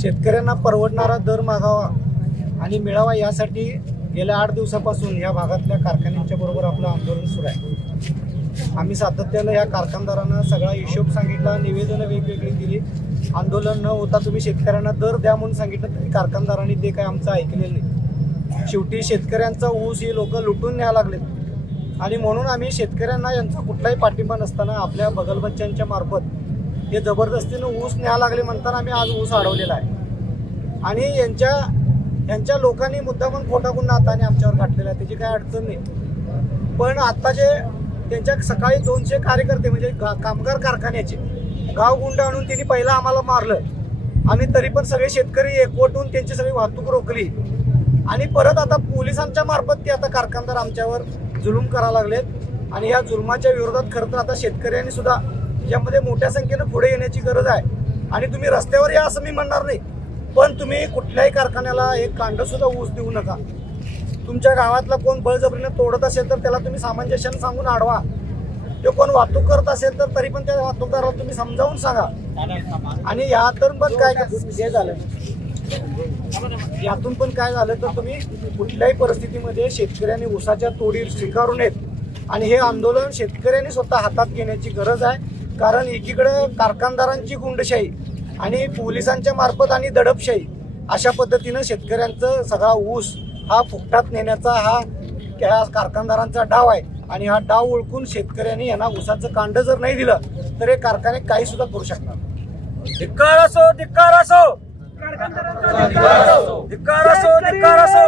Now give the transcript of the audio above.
शेतकऱ्यांना परवडणारा दर मागावा आणि मिळावा यासाठी गेल्या 8 दिवसापासून या भागातल्या कारखान्यांच्या बरोबर आपलं आंदोलन सुरू आहे। आम्ही सातत्यानं या कारखानदारांना सगळा हिशोब सांगितला, निवेदनं वेगवेगळी दिली। आंदोलन न होता तुम्ही शेतकऱ्यांना दर द्या म्हणून सांगितलं तरी कारखानदारांनी ते काय आमचं ऐकलेलं नाही। शेवटी शेतकऱ्यांचा ऊस हे लोक लुटून न्यायला लागलेत आणि म्हणून आम्ही शेतकऱ्यांना यांचा कुठलाही पाठिंबा नसताना आपल्या बगलबच्च्यांच्या मार्फत हे जबरदस्तीनं ऊस न्यायला लागले म्हणताना आम्ही आज ऊस अडवलेला आहे आणि यांच्या लोकांनी मुद्दामून खोटा गुन्हा हाताने आमच्यावर घातलेला आहे, त्याची काही अडचण नाही। पण आता जे त्यांच्या सकाळी 200 कार्यकर्ते म्हणजे कामगार कारखान्याचे गावगुंड आणून त्यांनी पहिला आम्हाला मारलं। आम्ही तरी पण सगळे शेतकरी एकवटून त्यांची सगळी वाहतूक रोखली आणि परत आता पोलिसांच्या मार्फत ते आता कारखानदार आमच्यावर जुलूम करायला लागलेत आणि या जुलमाच्या विरोधात खरं तर आता शेतकऱ्यांनी सुद्धा यामध्ये मोठ्या संख्येनं पुढे येण्याची गरज आहे। आणि तुम्ही रस्त्यावर या असं मी म्हणणार नाही, पण तुम्ही कुठल्याही कारखान्याला एक कांड सुद्धा ऊस देऊ नका। तुमच्या गावातला कोण बळजबरीनं तोडत असेल तर त्याला तुम्ही सामंजस्याने सांगून अडवा। ते कोण वाहतूक करत असेल तर तरी पण त्या वाहतूकदाराला तुम्ही समजावून सांगा। आणि यातून पण काय झालं यातून पण काय झालं तर तुम्ही कुठल्याही परिस्थितीमध्ये शेतकऱ्यांनी ऊसाच्या तोडी स्वीकारू नयेत आणि हे आंदोलन शेतकऱ्यांनी स्वतः हातात घेण्याची गरज आहे। कारण एकीकडे कारखानदारांची गुंडशाही आणि पोलिसांच्या मार्फत आणि दडपशाही अशा पद्धतीनं शेतकऱ्यांचा सगळा ऊस हा फुकटात नेण्याचा हा कारखानदारांचा डाव आहे आणि हा डाव ओळखून शेतकऱ्यांनी यांना ऊसाचं कांड जर नाही दिलं तर हे कारखाने काही सुद्धा करू शकणार। धिक्कार असो, धिक्कार असो, धिक्कार असो, धिक्कार असो, धिक्कार असो।